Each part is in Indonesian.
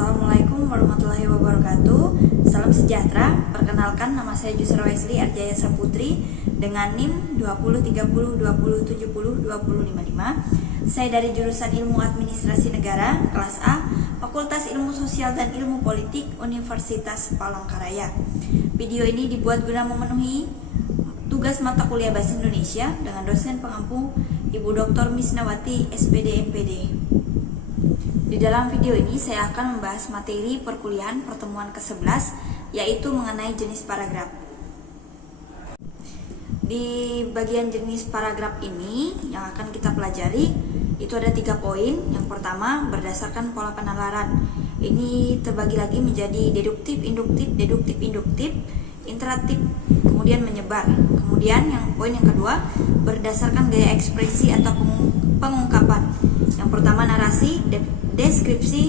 Assalamualaikum warahmatullahi wabarakatuh. Salam sejahtera. Perkenalkan, nama saya Jusra Wesley Arjaya Saputri dengan NIM 203020702055. Saya dari jurusan Ilmu Administrasi Negara kelas A, Fakultas Ilmu Sosial dan Ilmu Politik Universitas Palangkaraya. Video ini dibuat guna memenuhi tugas mata kuliah Bahasa Indonesia dengan dosen pengampu Ibu Dr. Misnawati SPD MPD. Di dalam video ini saya akan membahas materi perkuliahan pertemuan ke-11, yaitu mengenai jenis paragraf. Di bagian jenis paragraf ini yang akan kita pelajari itu ada 3 poin. Yang pertama, berdasarkan pola penalaran. Ini terbagi lagi menjadi deduktif, induktif, deduktif, induktif, interaktif, kemudian menyebar. Kemudian yang poin yang kedua, berdasarkan gaya ekspresi atau pengungkapan. Yang pertama, narasi, deskripsi,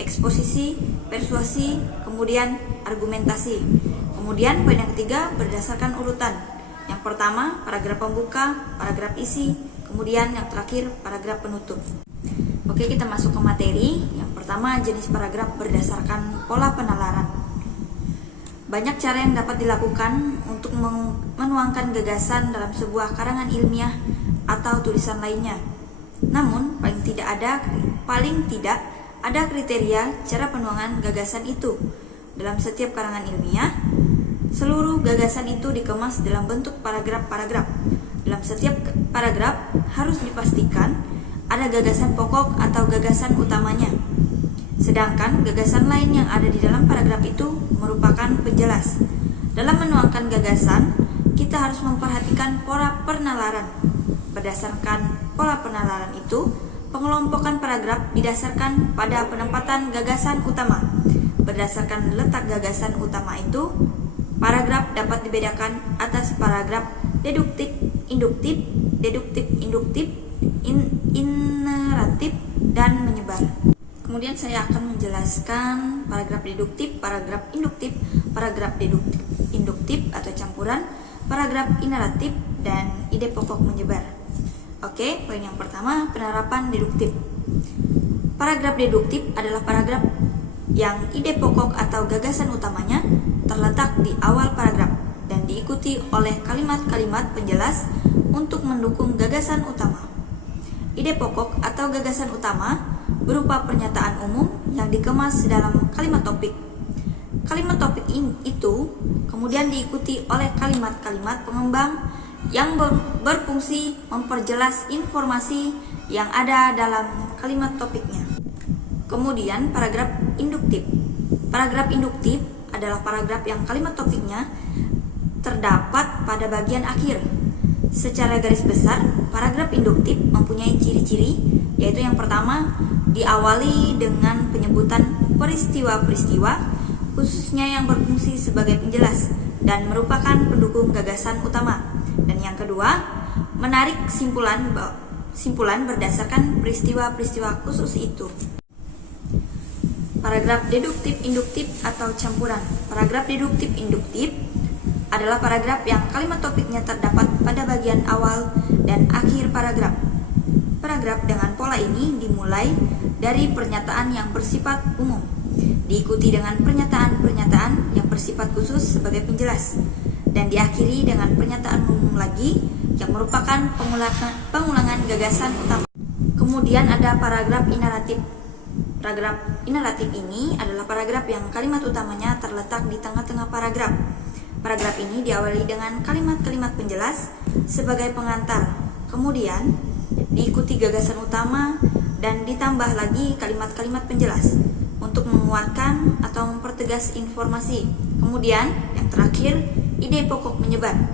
eksposisi, persuasi, kemudian argumentasi. Kemudian poin yang ketiga, berdasarkan urutan. Yang pertama, paragraf pembuka, paragraf isi, kemudian yang terakhir, paragraf penutup. Oke, kita masuk ke materi. Yang pertama, jenis paragraf berdasarkan pola penalaran. Banyak cara yang dapat dilakukan untuk menuangkan gagasan dalam sebuah karangan ilmiah atau tulisan lainnya. Namun, paling tidak ada kriteria cara penuangan gagasan itu. Dalam setiap karangan ilmiah, seluruh gagasan itu dikemas dalam bentuk paragraf-paragraf. Dalam setiap paragraf harus dipastikan ada gagasan pokok atau gagasan utamanya. Sedangkan gagasan lain yang ada di dalam paragraf itu merupakan penjelas. Dalam menuangkan gagasan, kita harus memperhatikan pola penalaran. Berdasarkan pola penalaran itu, pengelompokan paragraf didasarkan pada penempatan gagasan utama. Berdasarkan letak gagasan utama itu, paragraf dapat dibedakan atas paragraf deduktif, induktif, induktif, interaktif, dan menyebar. Kemudian saya akan menjelaskan paragraf deduktif, paragraf induktif, paragraf deduktif, induktif atau campuran, paragraf interaktif, dan ide pokok menyebar. Oke, poin yang pertama, penerapan deduktif. Paragraf deduktif adalah paragraf yang ide pokok atau gagasan utamanya terletak di awal paragraf dan diikuti oleh kalimat-kalimat penjelas untuk mendukung gagasan utama. Ide pokok atau gagasan utama berupa pernyataan umum yang dikemas dalam kalimat topik. Kalimat topik itu kemudian diikuti oleh kalimat-kalimat pengembang yang berfungsi memperjelas informasi yang ada dalam kalimat topiknya. Kemudian paragraf induktif. Paragraf induktif adalah paragraf yang kalimat topiknya terdapat pada bagian akhir. Secara garis besar, paragraf induktif mempunyai ciri-ciri, yaitu yang pertama, diawali dengan penyebutan peristiwa-peristiwa, khususnya yang berfungsi sebagai penjelas dan merupakan pendukung gagasan utama. Dan yang kedua, menarik simpulan berdasarkan peristiwa-peristiwa khusus itu. Paragraf deduktif, induktif, atau campuran. Paragraf deduktif, induktif adalah paragraf yang kalimat topiknya terdapat pada bagian awal dan akhir paragraf. Paragraf dengan pola ini dimulai dari pernyataan yang bersifat umum, diikuti dengan pernyataan-pernyataan yang bersifat khusus sebagai penjelas, dan diakhiri dengan pernyataan umum lagi yang merupakan pengulangan gagasan utama. Kemudian ada paragraf ineratif. Paragraf ineratif ini adalah paragraf yang kalimat utamanya terletak di tengah-tengah paragraf. Paragraf ini diawali dengan kalimat-kalimat penjelas sebagai pengantar, kemudian diikuti gagasan utama dan ditambah lagi kalimat-kalimat penjelas untuk menguatkan atau mempertegas informasi. Kemudian yang terakhir, ide pokok menyebar.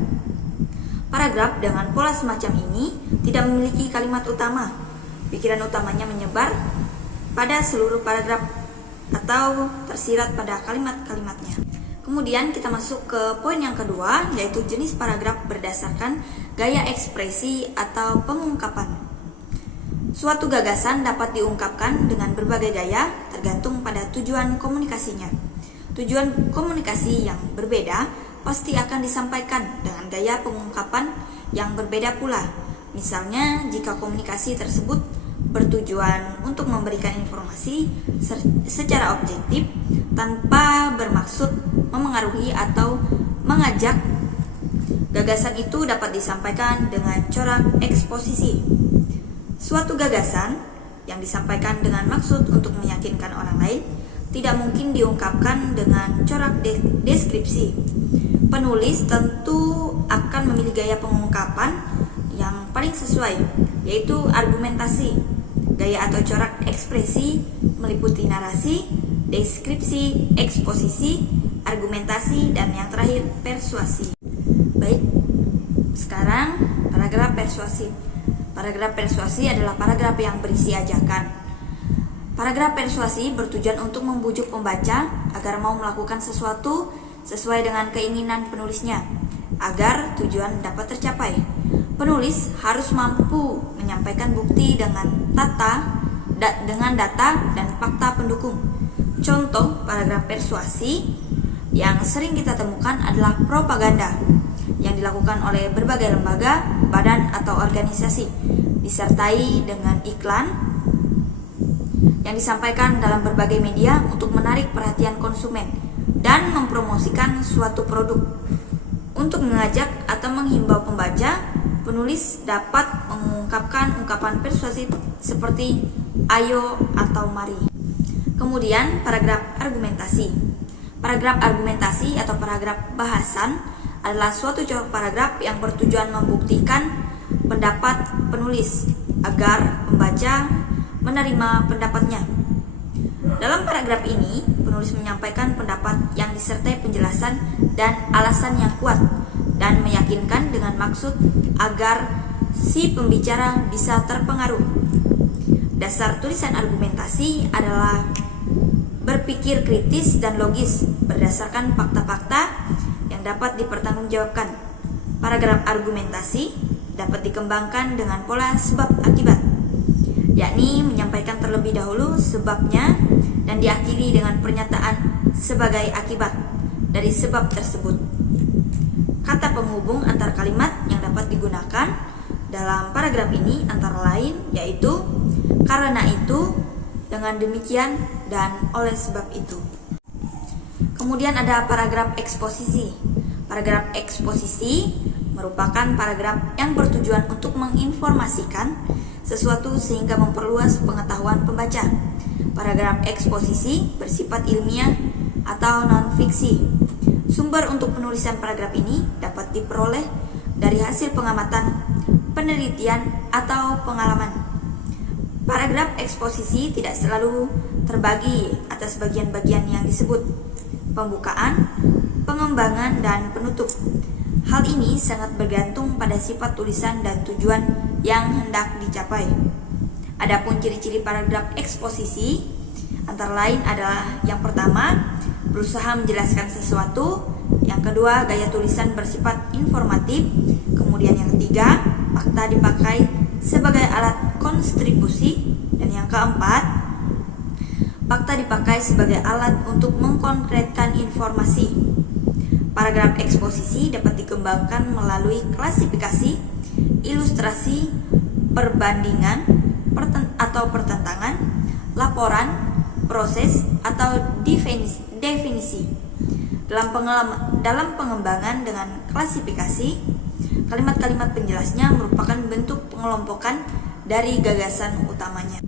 Paragraf dengan pola semacam ini tidak memiliki kalimat utama. Pikiran utamanya menyebar pada seluruh paragraf atau tersirat pada kalimat-kalimatnya. Kemudian kita masuk ke poin yang kedua, yaitu jenis paragraf berdasarkan gaya ekspresi atau pengungkapan. Suatu gagasan dapat diungkapkan dengan berbagai gaya tergantung pada tujuan komunikasinya. Tujuan komunikasi yang berbeda pasti akan disampaikan dengan gaya pengungkapan yang berbeda pula. Misalnya, jika komunikasi tersebut bertujuan untuk memberikan informasi secara objektif tanpa bermaksud memengaruhi atau mengajak. Gagasan itu dapat disampaikan dengan corak eksposisi. Suatu gagasan yang disampaikan dengan maksud untuk meyakinkan orang lain tidak mungkin diungkapkan dengan corak deskripsi. Penulis tentu akan memilih gaya pengungkapan yang paling sesuai, yaitu argumentasi. Gaya atau corak ekspresi meliputi narasi, deskripsi, eksposisi, argumentasi, dan yang terakhir persuasi. Baik, sekarang paragraf persuasi. Paragraf persuasi adalah paragraf yang berisi ajakan. Paragraf persuasi bertujuan untuk membujuk pembaca agar mau melakukan sesuatu sesuai dengan keinginan penulisnya, agar tujuan dapat tercapai. Penulis harus mampu menyampaikan bukti dengan data dan fakta pendukung. Contoh paragraf persuasi yang sering kita temukan adalah propaganda yang dilakukan oleh berbagai lembaga, badan, atau organisasi, disertai dengan iklan yang disampaikan dalam berbagai media untuk menarik perhatian konsumen dan mempromosikan suatu produk. Untuk mengajak atau menghimbau pembaca, penulis dapat mengungkapkan ungkapan persuasif seperti ayo atau mari. Kemudian paragraf argumentasi. Paragraf argumentasi atau paragraf bahasan adalah suatu corak paragraf yang bertujuan membuktikan pendapat penulis agar pembaca menerima pendapatnya. Dalam paragraf ini, penulis menyampaikan pendapat yang disertai penjelasan dan alasan yang kuat dan meyakinkan dengan maksud agar si pembicara bisa terpengaruh. Dasar tulisan argumentasi adalah berpikir kritis dan logis berdasarkan fakta-fakta yang dapat dipertanggungjawabkan. Paragraf argumentasi dapat dikembangkan dengan pola sebab akibat, yakni menyampaikan terlebih dahulu sebabnya dan diakhiri dengan pernyataan sebagai akibat dari sebab tersebut. Kata penghubung antar kalimat yang dapat digunakan dalam paragraf ini antara lain yaitu karena itu, dengan demikian, dan oleh sebab itu. Kemudian ada paragraf eksposisi. Paragraf eksposisi merupakan paragraf yang bertujuan untuk menginformasikan sesuatu sehingga memperluas pengetahuan pembaca. Paragraf eksposisi bersifat ilmiah atau non-fiksi. Sumber untuk penulisan paragraf ini dapat diperoleh dari hasil pengamatan, penelitian, atau pengalaman. Paragraf eksposisi tidak selalu terbagi atas bagian-bagian yang disebut pembukaan, pengembangan, dan penutup. Hal ini sangat bergantung pada sifat tulisan dan tujuan yang hendak dicapai. Adapun ciri-ciri paragraf eksposisi antara lain adalah yang pertama, berusaha menjelaskan sesuatu, yang kedua, gaya tulisan bersifat informatif, kemudian yang ketiga, fakta dipakai sebagai alat konstribusi, dan yang keempat, fakta dipakai sebagai alat untuk mengkonkretkan informasi. Paragraf eksposisi dapat dikembangkan melalui klasifikasi, ilustrasi, perbandingan, atau pertentangan, laporan, proses, atau definisi. Dalam pengembangan dengan klasifikasi, kalimat-kalimat penjelasnya merupakan bentuk pengelompokan dari gagasan utamanya.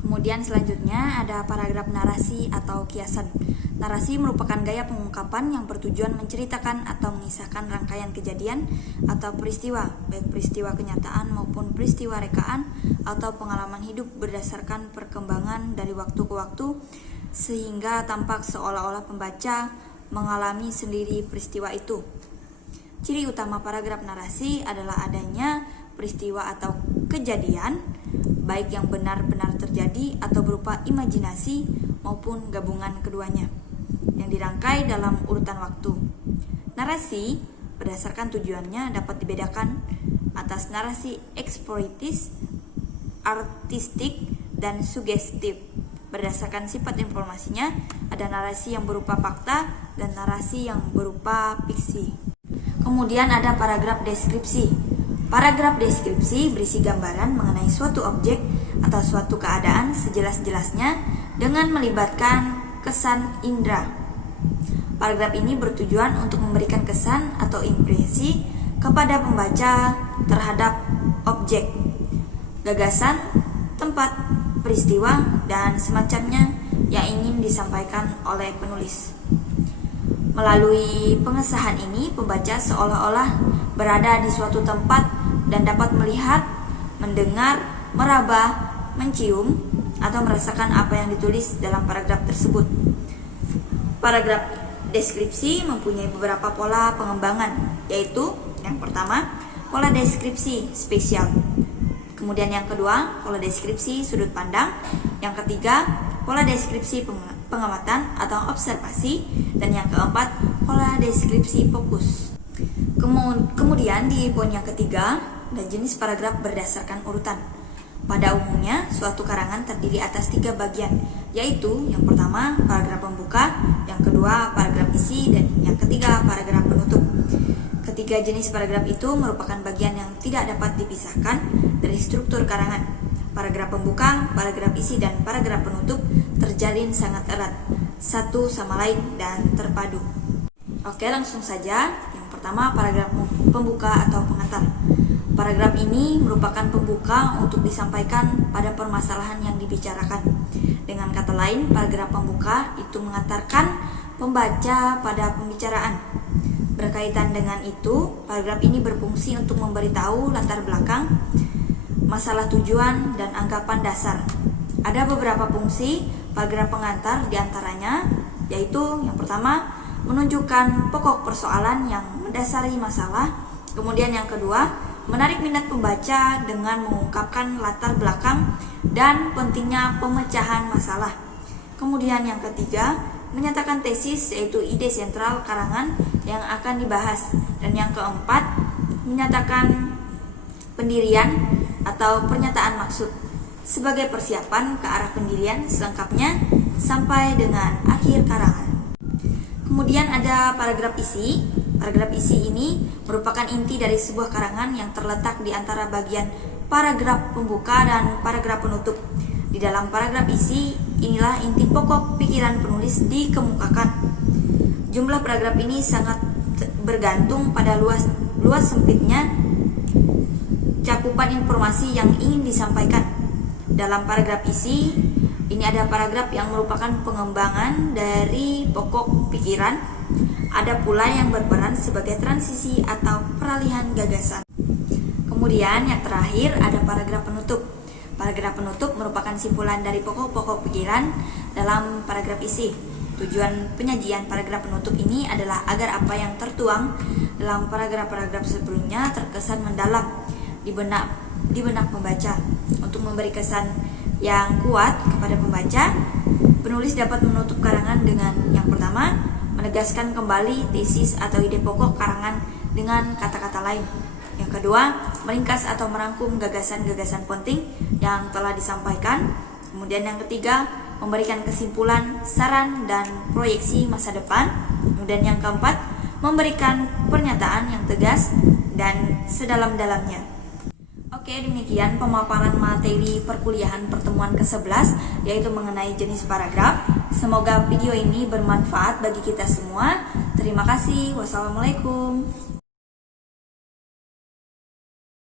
Kemudian selanjutnya ada paragraf narasi atau kiasan. Narasi merupakan gaya pengungkapan yang bertujuan menceritakan atau mengisahkan rangkaian kejadian atau peristiwa, baik peristiwa kenyataan maupun peristiwa rekaan atau pengalaman hidup berdasarkan perkembangan dari waktu ke waktu, sehingga tampak seolah-olah pembaca mengalami sendiri peristiwa itu. Ciri utama paragraf narasi adalah adanya peristiwa atau kejadian, baik yang benar-benar terjadi atau berupa imajinasi maupun gabungan keduanya, yang dirangkai dalam urutan waktu. Narasi berdasarkan tujuannya dapat dibedakan atas narasi eksploratif, artistik, dan sugestif. Berdasarkan sifat informasinya, ada narasi yang berupa fakta dan narasi yang berupa fiksi. Kemudian ada paragraf deskripsi. Paragraf deskripsi berisi gambaran mengenai suatu objek atau suatu keadaan sejelas-jelasnya dengan melibatkan kesan indera. Paragraf ini bertujuan untuk memberikan kesan atau impresi kepada pembaca terhadap objek, gagasan, tempat, peristiwa, dan semacamnya yang ingin disampaikan oleh penulis. Melalui pengesahan ini, pembaca seolah-olah berada di suatu tempat dan dapat melihat, mendengar, meraba, mencium, atau merasakan apa yang ditulis dalam paragraf tersebut. Paragraf deskripsi mempunyai beberapa pola pengembangan, yaitu yang pertama, pola deskripsi spesial. Kemudian yang kedua, pola deskripsi sudut pandang. Yang ketiga, pola deskripsi pengamatan atau observasi. Dan yang keempat, pola deskripsi fokus. Kemudian di poin yang ketiga, ada jenis paragraf berdasarkan urutan. Pada umumnya, suatu karangan terdiri atas 3 bagian, yaitu yang pertama, paragraf pembuka, yang kedua, paragraf isi, dan yang ketiga, paragraf penutup. Ketiga jenis paragraf itu merupakan bagian yang tidak dapat dipisahkan dari struktur karangan. Paragraf pembuka, paragraf isi, dan paragraf penutup terjalin sangat erat, satu sama lain dan terpadu. Oke, langsung saja. Yang pertama, paragraf pembuka atau pengantar. Paragraf ini merupakan pembuka untuk disampaikan pada permasalahan yang dibicarakan. Dengan kata lain, paragraf pembuka itu mengantarkan pembaca pada pembicaraan. Berkaitan dengan itu, paragraf ini berfungsi untuk memberitahu latar belakang, masalah tujuan, dan anggapan dasar. Ada beberapa fungsi paragraf pengantar diantaranya, yaitu yang pertama, menunjukkan pokok persoalan yang mendasari masalah. Kemudian yang kedua, menarik minat pembaca dengan mengungkapkan latar belakang dan pentingnya pemecahan masalah. Kemudian yang ketiga, menyatakan tesis, yaitu ide sentral karangan yang akan dibahas. Dan yang keempat, menyatakan pendirian atau pernyataan maksud sebagai persiapan ke arah pendirian selengkapnya sampai dengan akhir karangan. Kemudian ada paragraf isi. Paragraf isi ini merupakan inti dari sebuah karangan yang terletak di antara bagian paragraf pembuka dan paragraf penutup. Di dalam paragraf isi, inilah inti pokok pikiran penulis dikemukakan. Jumlah paragraf ini sangat bergantung pada luas sempitnya cakupan informasi yang ingin disampaikan. Dalam paragraf isi, ini ada paragraf yang merupakan pengembangan dari pokok pikiran. Ada pula yang berperan sebagai transisi atau peralihan gagasan. Kemudian yang terakhir ada paragraf penutup. Paragraf penutup merupakan simpulan dari pokok-pokok pikiran dalam paragraf isi. Tujuan penyajian paragraf penutup ini adalah agar apa yang tertuang dalam paragraf-paragraf sebelumnya terkesan mendalam di benak pembaca. Untuk memberi kesan yang kuat kepada pembaca, penulis dapat menutup karangan dengan yang pertama, menegaskan kembali tesis atau ide pokok karangan dengan kata-kata lain. Yang kedua, meringkas atau merangkum gagasan-gagasan penting yang telah disampaikan. Kemudian yang ketiga, memberikan kesimpulan, saran, dan proyeksi masa depan. Kemudian yang keempat, memberikan pernyataan yang tegas dan sedalam-dalamnya. Oke, demikian pemaparan materi perkuliahan pertemuan ke-11, yaitu mengenai jenis paragraf. Semoga video ini bermanfaat bagi kita semua. Terima kasih. Wassalamualaikum.